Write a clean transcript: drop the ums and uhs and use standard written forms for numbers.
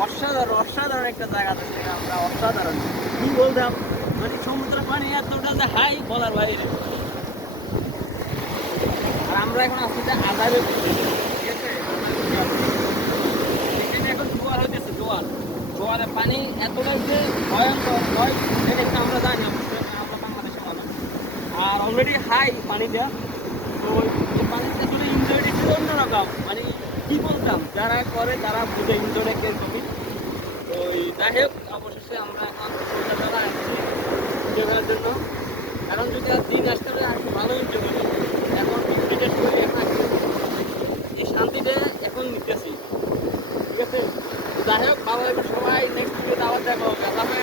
অসাধারণ অসাধারণ একটা জায়গা থেকে আমরা অসাধারণ কি বলতাম, মানে সমুদ্র পানি এতটা যে হাই বলার বাইরে। আর আমরা এখন আছি যে আদারে, ঠিক আছে, এখানে এখন জোয়ার হইতেছে, জোয়ার জোয়ারের পানি এতটাই যে ভয়ঙ্কর হয় সেটা একটু আমরা জানি, অবশ্যই আমরা বাংলাদেশের মানুষ। আর অলরেডি হাই পানিটা, তো এই পানিতে আসলে এনজয়টা ছিল অন্যরকম। মানে কি বলতাম, যারা করে যারা বুঝে এনজয়টা কিরকমই। তো যাই হোক, অবশেষে আমরা এখন কলকাতায় আসছি এনজয় করার জন্য। কারণ যদি আর দিন আসতে হবে আর একটু ভালো এনজয় করি। এখন বিশেষ করে এখন এই শান্তিটা এখন নিতেছি, ঠিক আছে। যাই হোক, ভালো লাগবে সবাই, নেক্সট ভিডিওতে আবার দেখা হবে।